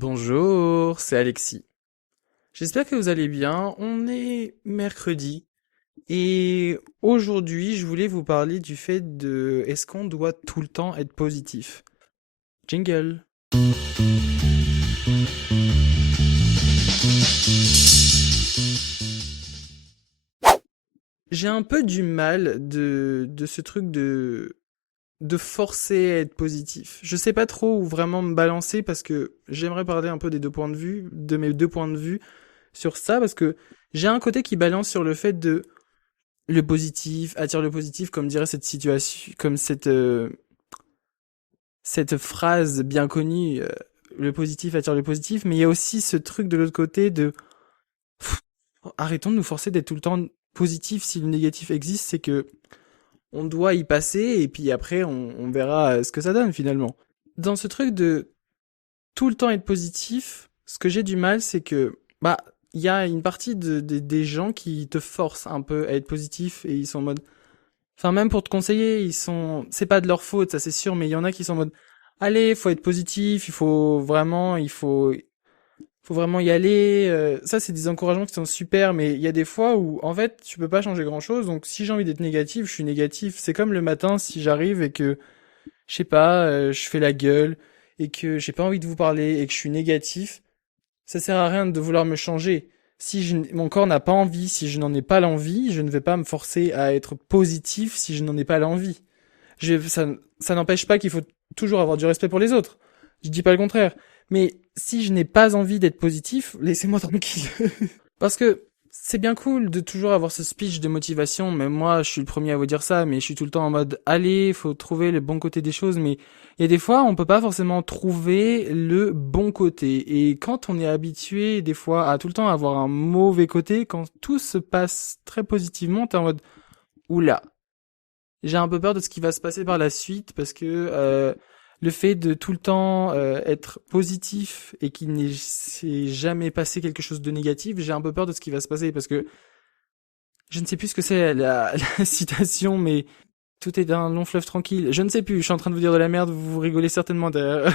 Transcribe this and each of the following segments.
Bonjour, c'est Alexis. J'espère que vous allez bien. On est mercredi et aujourd'hui, je voulais vous parler du fait de est-ce qu'on doit tout le temps être positif? Jingle. J'ai un peu du mal de ce truc de forcer à être positif. Je sais pas trop où vraiment me balancer parce que j'aimerais parler un peu des deux points de vue, de mes deux points de vue sur ça parce que j'ai un côté qui balance sur le fait de le positif attire le positif, comme dirait cette situation, comme cette phrase bien connue, le positif attire le positif, mais il y a aussi ce truc de l'autre côté de pff, arrêtons de nous forcer d'être tout le temps positif. Si le négatif existe, c'est que on doit y passer et puis après on verra ce que ça donne finalement. Dans ce truc de tout le temps être positif, ce que j'ai du mal, c'est que bah il y a une partie des gens qui te forcent un peu à être positif et ils sont en mode. Enfin, même pour te conseiller, ils sont. C'est pas de leur faute, ça c'est sûr, mais il y en a qui sont en mode. Allez, faut être positif, il faut vraiment y aller. Ça, c'est des encouragements qui sont super, mais il y a des fois où, en fait, tu peux pas changer grand-chose. Donc, si j'ai envie d'être négatif, je suis négatif. C'est comme le matin, si j'arrive et que, je sais pas, je fais la gueule et que j'ai pas envie de vous parler et que je suis négatif, ça sert à rien de vouloir me changer. Si mon corps n'a pas envie, si je n'en ai pas l'envie, je ne vais pas me forcer à être positif si je n'en ai pas l'envie. Ça n'empêche pas qu'il faut toujours avoir du respect pour les autres. Je dis pas le contraire. Mais si je n'ai pas envie d'être positif, laissez-moi tranquille. Parce que c'est bien cool de toujours avoir ce speech de motivation, même moi je suis le premier à vous dire ça, mais je suis tout le temps en mode allez, faut trouver le bon côté des choses, mais il y a des fois on peut pas forcément trouver le bon côté. Et quand on est habitué des fois à tout le temps avoir un mauvais côté, quand tout se passe très positivement, t'es en mode oula, j'ai un peu peur de ce qui va se passer par la suite parce que le fait de tout le temps être positif et qu'il ne s'est jamais passé quelque chose de négatif, j'ai un peu peur de ce qui va se passer parce que je ne sais plus ce que c'est la citation, mais tout est un long fleuve tranquille. Je ne sais plus, je suis en train de vous dire de la merde, vous rigolez certainement derrière.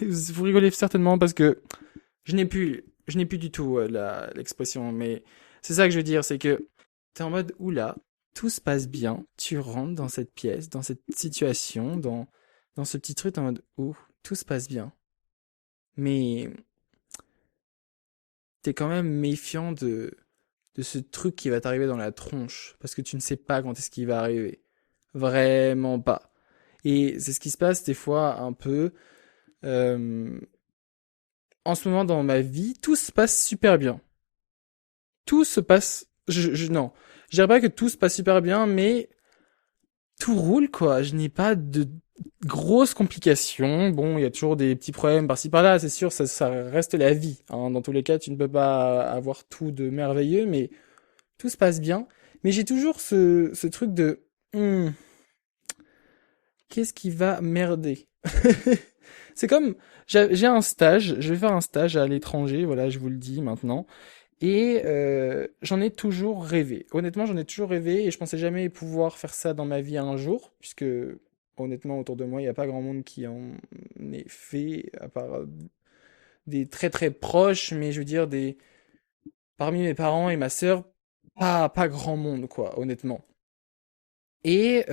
Vous rigolez certainement parce que je n'ai plus du tout l'expression, mais c'est ça que je veux dire, c'est que t'es en mode oula, tout se passe bien, tu rentres dans cette pièce, dans cette situation, dans ce petit truc, t'es en mode ouh, tout se passe bien, mais t'es quand même méfiant de ce truc qui va t'arriver dans la tronche, parce que tu ne sais pas quand est-ce qu'il va arriver. Vraiment pas. Et c'est ce qui se passe des fois un peu. euh, En ce moment dans ma vie, tout se passe super bien. Tout se passe. Non, je dirais pas que tout se passe super bien, mais tout roule quoi. Je n'ai pas de grosses complications. Bon, il y a toujours des petits problèmes par-ci par-là, c'est sûr, ça reste la vie, hein. Dans tous les cas, tu ne peux pas avoir tout de merveilleux, mais tout se passe bien. Mais j'ai toujours ce truc de Hmm, qu'est-ce qui va merder? C'est comme j'ai un stage, je vais faire un stage à l'étranger, voilà, je vous le dis maintenant. Et j'en ai toujours rêvé. Honnêtement, j'en ai toujours rêvé et je pensais jamais pouvoir faire ça dans ma vie un jour, puisque honnêtement, autour de moi, il n'y a pas grand monde qui en ait fait, à part des très très proches, mais je veux dire, parmi mes parents et ma sœur, pas grand monde, quoi, honnêtement. Et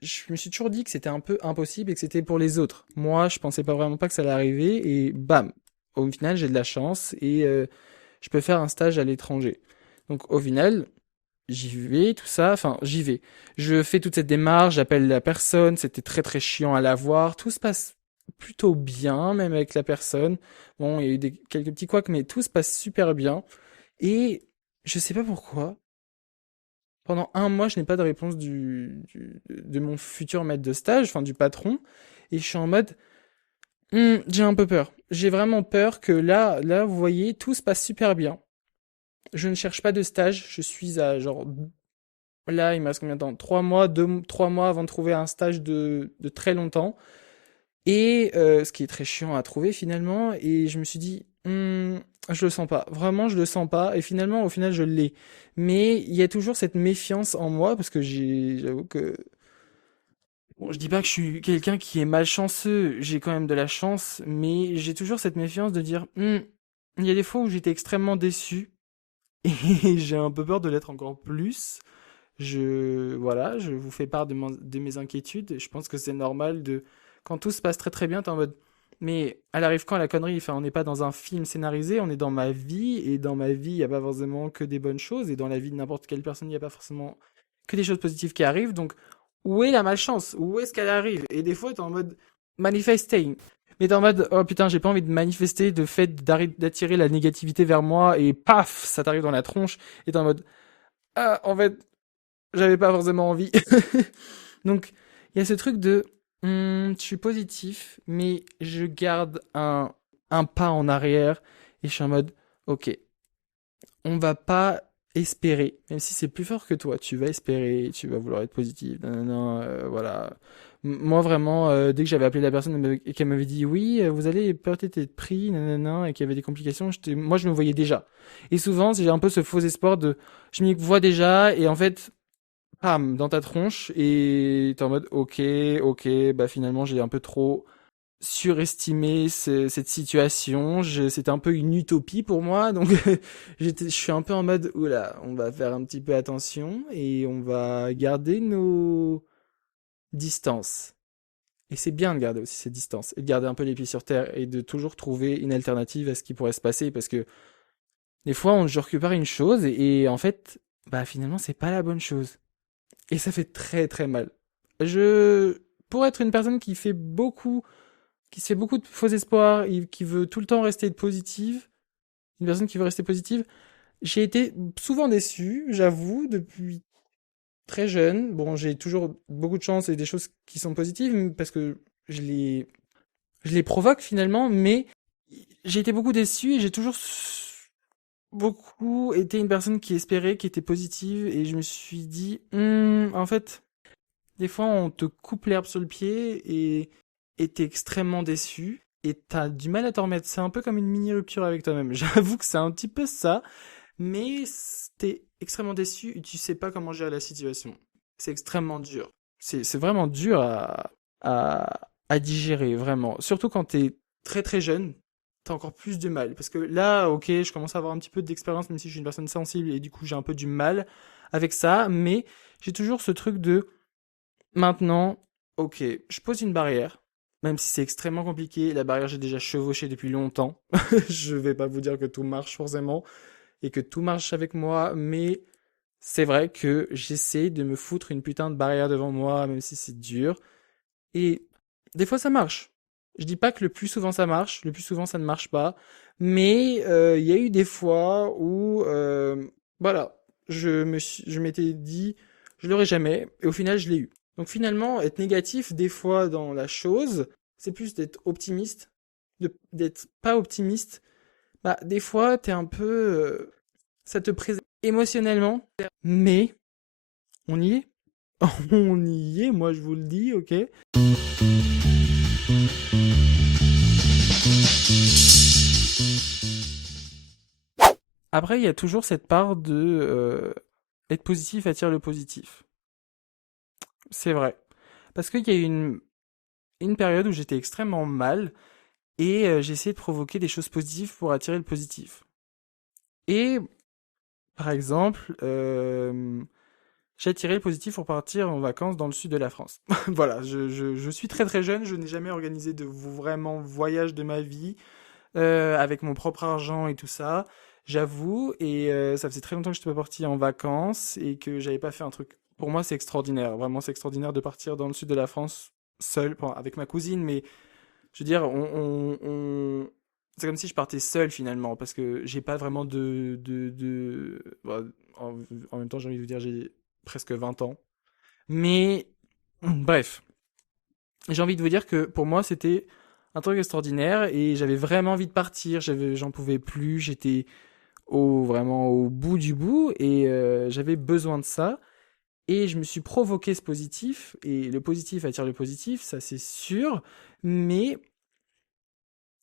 je me suis toujours dit que c'était un peu impossible et que c'était pour les autres. Moi, je pensais pas vraiment pas que ça allait arriver et bam, au final, j'ai de la chance et je peux faire un stage à l'étranger. Donc au final, j'y vais, tout ça, enfin j'y vais. Je fais toute cette démarche, j'appelle la personne, c'était très très chiant à la voir, tout se passe plutôt bien, même avec la personne. Bon, il y a eu quelques petits couacs, mais tout se passe super bien. Et je sais pas pourquoi, pendant un mois, je n'ai pas de réponse de mon futur maître de stage, enfin du patron, et je suis en mode, j'ai un peu peur. J'ai vraiment peur que là, vous voyez, tout se passe super bien. Je ne cherche pas de stage, je suis à genre là, il me reste combien de temps? 3 mois, 3 mois avant de trouver un stage de très longtemps. Et ce qui est très chiant à trouver finalement. Et je me suis dit, je le sens pas. Vraiment, je le sens pas. Et finalement, au final, je l'ai. Mais il y a toujours cette méfiance en moi parce que j'avoue que Bon, je dis pas que je suis quelqu'un qui est malchanceux, j'ai quand même de la chance, mais j'ai toujours cette méfiance de dire, il y a des fois où j'étais extrêmement déçu, et j'ai un peu peur de l'être encore plus. Voilà, je vous fais part de mes inquiétudes. Je pense que c'est normal quand tout se passe très très bien, t'es en mode, mais elle arrive quand la connerie? Enfin, on n'est pas dans un film scénarisé, on est dans ma vie, et dans ma vie, il n'y a pas forcément que des bonnes choses, et dans la vie de n'importe quelle personne, il n'y a pas forcément que des choses positives qui arrivent. Donc, où est la malchance? Où est-ce qu'elle arrive? Et des fois, t'es en mode manifesting. Mais t'es en mode, oh putain, j'ai pas envie de manifester de fait d'attirer la négativité vers moi, et paf, ça t'arrive dans la tronche, et t'es en mode, ah, en fait, j'avais pas forcément envie. Donc, il y a ce truc de, je suis positif, mais je garde un pas en arrière, et je suis en mode, ok, on va pas espérer, même si c'est plus fort que toi, tu vas espérer, tu vas vouloir être positif, nanana, voilà. Moi vraiment, dès que j'avais appelé la personne et qu'elle m'avait dit oui, vous allez peut-être être pris, nanana, et qu'il y avait des complications, moi je me voyais déjà. Et souvent, j'ai un peu ce faux espoir de, je m'y vois déjà, et en fait, pam, dans ta tronche, et t'es en mode ok, ok, bah finalement j'ai un peu trop surestimé cette situation. C'était un peu une utopie pour moi, donc je suis un peu en mode, oula, on va faire un petit peu attention et on va garder nos distances. Et c'est bien de garder aussi ces distances et de garder un peu les pieds sur terre et de toujours trouver une alternative à ce qui pourrait se passer parce que des fois on je récupère une chose et en fait, bah finalement c'est pas la bonne chose. Et ça fait très très mal. Je, pour être une personne qui se fait beaucoup de faux espoirs, et qui veut tout le temps rester positive, une personne qui veut rester positive, j'ai été souvent déçu, j'avoue, depuis très jeune. Bon, j'ai toujours beaucoup de chance et des choses qui sont positives parce que je les, je les provoque finalement, mais j'ai été beaucoup déçu et j'ai toujours beaucoup été une personne qui espérait, qui était positive et je me suis dit, en fait, des fois, on te coupe l'herbe sur le pied et t'es extrêmement déçu et t'as du mal à t'en remettre. C'est un peu comme une mini rupture avec toi-même. J'avoue que c'est un petit peu ça, mais t'es extrêmement déçu et tu sais pas comment gérer la situation. C'est extrêmement dur. C'est vraiment dur à digérer, vraiment. Surtout quand t'es très très jeune, t'as encore plus de mal. Parce que là, ok, je commence à avoir un petit peu d'expérience, même si je suis une personne sensible et du coup j'ai un peu du mal avec ça, mais j'ai toujours ce truc de maintenant, ok, je pose une barrière, même si c'est extrêmement compliqué. La barrière, j'ai déjà chevauché depuis longtemps. Je vais pas vous dire que tout marche forcément et que tout marche avec moi, mais c'est vrai que j'essaie de me foutre une putain de barrière devant moi, même si c'est dur. Et des fois, ça marche. Je dis pas que le plus souvent ça marche, le plus souvent ça ne marche pas, mais il y a eu des fois où, voilà, je m'étais dit, je l'aurai jamais, et au final, je l'ai eu. Donc finalement, être négatif des fois dans la chose, c'est plus d'être optimiste, d'être pas optimiste. Bah, des fois, t'es un peu, ça te préserve émotionnellement, mais on y est. On y est, moi je vous le dis, ok? Après, il y a toujours cette part de être positif attire le positif. C'est vrai. Parce qu'il y a eu une période où j'étais extrêmement mal et j'ai essayé de provoquer des choses positives pour attirer le positif. Et par exemple, j'ai attiré le positif pour partir en vacances dans le sud de la France. Voilà, je suis très très jeune, je n'ai jamais organisé de vraiment voyage de ma vie avec mon propre argent et tout ça, j'avoue. Et ça faisait très longtemps que je n'étais pas parti en vacances et que j'avais pas fait un truc. Pour moi, c'est extraordinaire. Vraiment, c'est extraordinaire de partir dans le sud de la France seul, bon, avec ma cousine, mais je veux dire, c'est comme si je partais seul finalement, parce que j'ai pas vraiment bon, en même temps, j'ai envie de vous dire, j'ai presque 20 ans. Mais bref, j'ai envie de vous dire que pour moi, c'était un truc extraordinaire et j'avais vraiment envie de partir. J'en pouvais plus. J'étais vraiment au bout du bout et j'avais besoin de ça. Et je me suis provoqué ce positif et le positif attire le positif, ça c'est sûr. Mais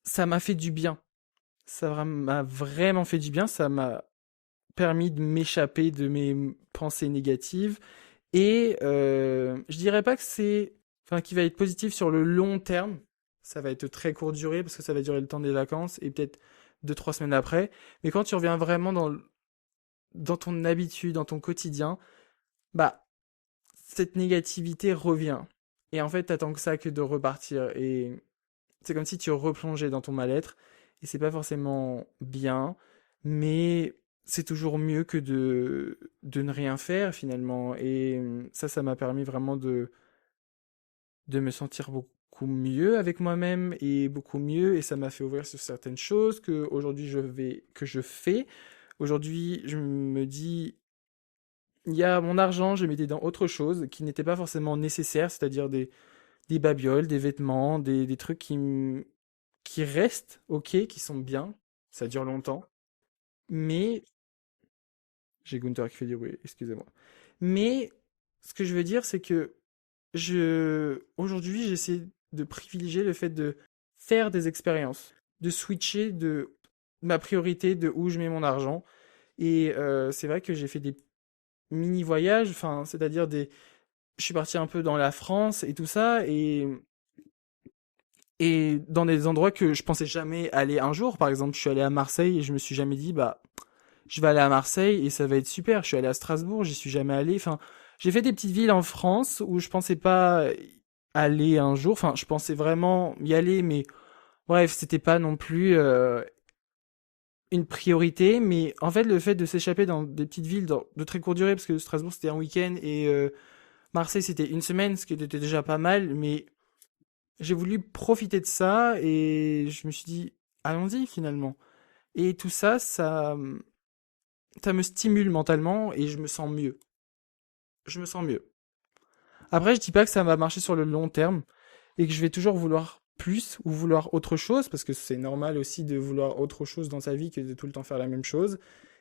ça m'a fait du bien. M'a vraiment fait du bien. Ça m'a permis de m'échapper de mes pensées négatives. Et je dirais pas que c'est enfin, qui va être positif sur le long terme. Ça va être très court durée parce que ça va durer le temps des vacances et peut-être 2, 3 semaines après. Mais quand tu reviens vraiment dans ton habitude, dans ton quotidien, bah, cette négativité revient. Et en fait, t'attends que ça que de repartir. Et c'est comme si tu replongeais dans ton mal-être. Et c'est pas forcément bien, mais c'est toujours mieux que de ne rien faire finalement. Et ça m'a permis vraiment de me sentir beaucoup mieux avec moi-même et beaucoup mieux. Et ça m'a fait ouvrir sur certaines choses que aujourd'hui que je fais. Aujourd'hui, je me dis, il y a mon argent, je le mettais dans autre chose qui n'était pas forcément nécessaire, c'est-à-dire des babioles, des vêtements, des trucs qui restent ok, qui sont bien, ça dure longtemps, mais j'ai Gunther qui fait du bruit, excusez-moi. Mais ce que je veux dire, c'est que aujourd'hui, j'essaie de privilégier le fait de faire des expériences, de switcher de ma priorité, de où je mets mon argent. Et c'est vrai que j'ai fait des mini voyages, enfin, c'est-à-dire je suis parti un peu dans la France et tout ça, et dans des endroits que je pensais jamais aller un jour. Par exemple, je suis allé à Marseille et je me suis jamais dit, bah, je vais aller à Marseille et ça va être super. Je suis allé à Strasbourg, j'y suis jamais allé. Enfin, j'ai fait des petites villes en France où je pensais pas aller un jour. Enfin, je pensais vraiment y aller, mais bref, c'était pas non plus une priorité. Mais en fait, le fait de s'échapper dans des petites villes de très courte durée, parce que Strasbourg c'était un week-end et Marseille c'était une semaine, ce qui était déjà pas mal, mais j'ai voulu profiter de ça et je me suis dit, allons-y finalement. Et tout ça, ça me stimule mentalement et je me sens mieux. Je me sens mieux. Après, je dis pas que ça va marcher sur le long terme et que je vais toujours vouloir plus ou vouloir autre chose parce que c'est normal aussi de vouloir autre chose dans sa vie que de tout le temps faire la même chose.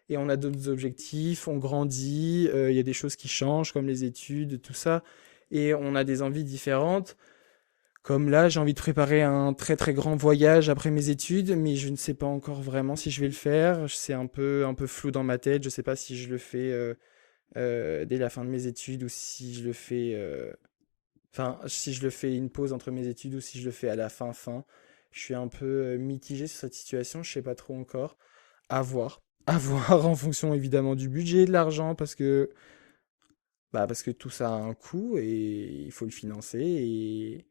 Et on a d'autres objectifs, on grandit, il y a des choses qui changent comme les études, tout ça. Et on a des envies différentes. Comme là, j'ai envie de préparer un très très grand voyage après mes études, mais je ne sais pas encore vraiment si je vais le faire. C'est un peu flou dans ma tête. Je ne sais pas si je le fais dès la fin de mes études ou si je le fais, enfin, si je le fais une pause entre mes études ou si je le fais à la fin. Je suis un peu mitigé sur cette situation. Je sais pas trop encore. À voir. À voir en fonction évidemment du budget, de l'argent, parce que tout ça a un coût et il faut le financer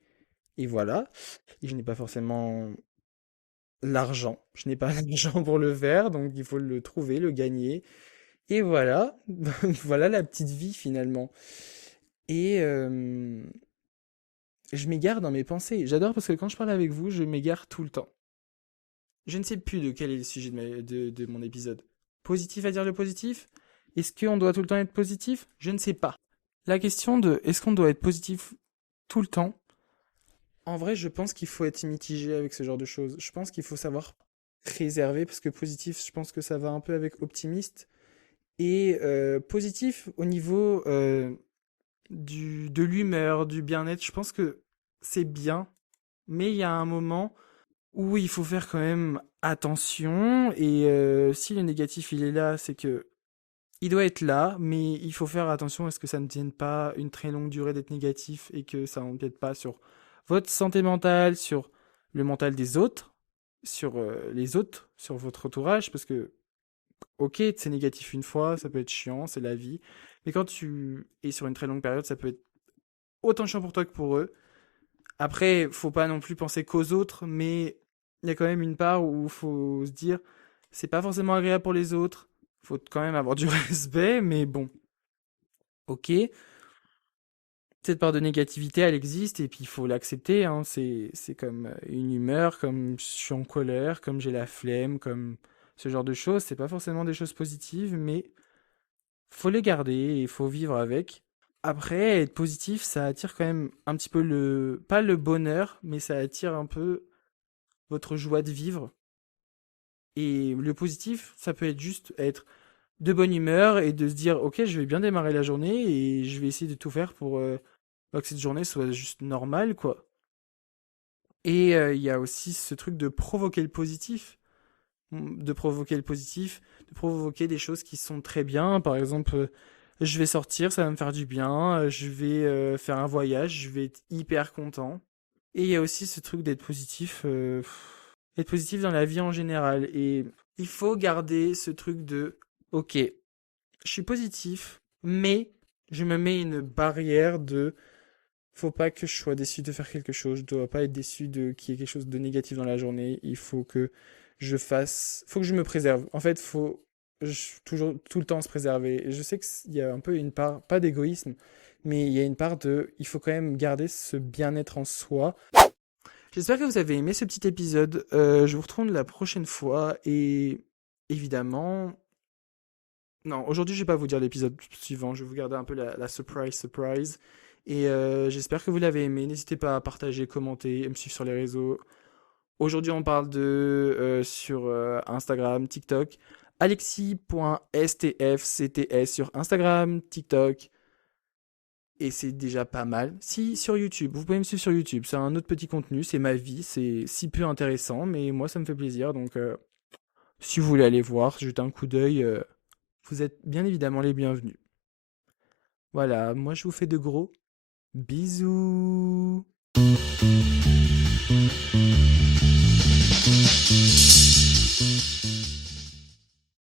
et voilà. Et je n'ai pas forcément l'argent. Je n'ai pas l'argent pour le faire, donc il faut le trouver, le gagner. Et voilà, voilà la petite vie finalement. Et je m'égare dans mes pensées. J'adore parce que quand je parle avec vous, je m'égare tout le temps. Je ne sais plus de quel est le sujet de mon épisode. Positif à dire le positif? Est-ce qu'on doit tout le temps être positif? Je ne sais pas. La question de est-ce qu'on doit être positif tout le temps? En vrai, je pense qu'il faut être mitigé avec ce genre de choses. Je pense qu'il faut savoir préserver parce que positif, je pense que ça va un peu avec optimiste. Et positif au niveau de l'humeur, du bien-être, je pense que c'est bien, mais il y a un moment où il faut faire quand même attention. Et si le négatif il est là, c'est que il doit être là, mais il faut faire attention à ce que ça ne tienne pas une très longue durée d'être négatif et que ça n'empiète pas sur votre santé mentale, sur le mental des autres, sur les autres, sur votre entourage, parce que ok, c'est négatif une fois, ça peut être chiant, c'est la vie, mais quand tu es sur une très longue période, ça peut être autant chiant pour toi que pour eux. Après, faut pas non plus penser qu'aux autres, mais il y a quand même une part où il faut se dire, c'est pas forcément agréable pour les autres, faut quand même avoir du respect, mais bon, ok, cette part de négativité, elle existe, et puis il faut l'accepter, hein. C'est comme une humeur, comme je suis en colère, comme j'ai la flemme, comme ce genre de choses, c'est pas forcément des choses positives, mais faut les garder et il faut vivre avec. Après, être positif, ça attire quand même un petit peu pas le bonheur, mais ça attire un peu votre joie de vivre. Et le positif, ça peut être juste être de bonne humeur et de se dire, ok, je vais bien démarrer la journée et je vais essayer de tout faire pour que cette journée soit juste normale, quoi. Et il y a aussi ce truc de provoquer le positif, de provoquer le positif, de provoquer des choses qui sont très bien. Par exemple, je vais sortir, ça va me faire du bien, je vais faire un voyage, je vais être hyper content. Et il y a aussi ce truc d'être positif, être positif dans la vie en général. Et il faut garder ce truc de, ok, je suis positif, mais je me mets une barrière de, faut pas que je sois déçu de faire quelque chose, je dois pas être déçu de qu'il y ait quelque chose de négatif dans la journée. Il faut que faut que je me préserve. En fait, toujours tout le temps se préserver. Et je sais qu'il y a un peu une part, pas d'égoïsme, mais il y a une part de, il faut quand même garder ce bien-être en soi. J'espère que vous avez aimé ce petit épisode. Je vous retrouve la prochaine fois et évidemment, non, aujourd'hui je vais pas vous dire l'épisode suivant. Je vais vous garder un peu la surprise. Et j'espère que vous l'avez aimé. N'hésitez pas à partager, commenter, et me suivre sur les réseaux. Aujourd'hui, on parle sur Instagram, TikTok. Alexis.stfcts sur Instagram, TikTok. Et c'est déjà pas mal. Si, sur YouTube, vous pouvez me suivre sur YouTube. C'est un autre petit contenu, c'est ma vie, c'est si peu intéressant, mais moi ça me fait plaisir. Donc, si vous voulez aller voir, jeter un coup d'œil, vous êtes bien évidemment les bienvenus. Voilà, moi je vous fais de gros bisous.